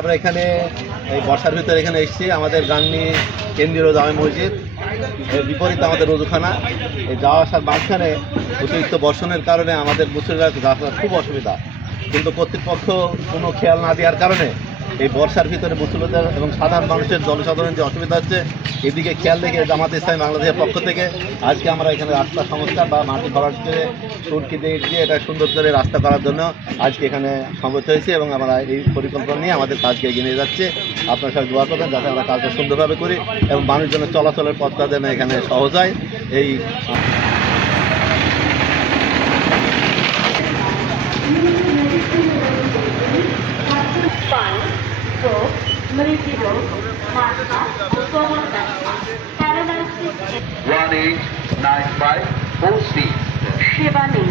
আমরা এখানে এই বর্ষার ভিতরে এখানে এসেছি। আমাদের গাংনী কেন্দ্রীয় জামে মসজিদ এর বিপরীতে আমাদের রোজুখানা। এই যাওয়া আসার মাঝখানে অতিরিক্ত বর্ষণের কারণে আমাদের মুসলিমরা যাওয়া খুব অসুবিধা, কিন্তু কর্তৃপক্ষ কোনো খেয়াল না দেওয়ার কারণে এই বর্ষার ভিতরে মুসলিমদের এবং সাধারণ মানুষের জনসাধারণের যে অসুবিধা হচ্ছে এদিকে খেয়াল রেখে জামাতে ইসলামী বাংলাদেশের পক্ষ থেকে আজকে আমরা এখানে রাস্তা সংস্কার বা মাটি ভরাট করে সুরকি দিয়ে এটা সুন্দর করে রাস্তা করার জন্য আজকে এখানে সমবেত হয়েছি এবং আমরা এই পরিকল্পনা নিয়ে আমাদের কাজকে এগিয়ে নিয়ে যাচ্ছি। আপনার সবাই দোয়া করবেন যাতে আমরা কাজটা সুন্দরভাবে করি এবং মানুষজনের চলাচলের পথটা যেন এখানে সহজ হয়। এই সেবা নেই।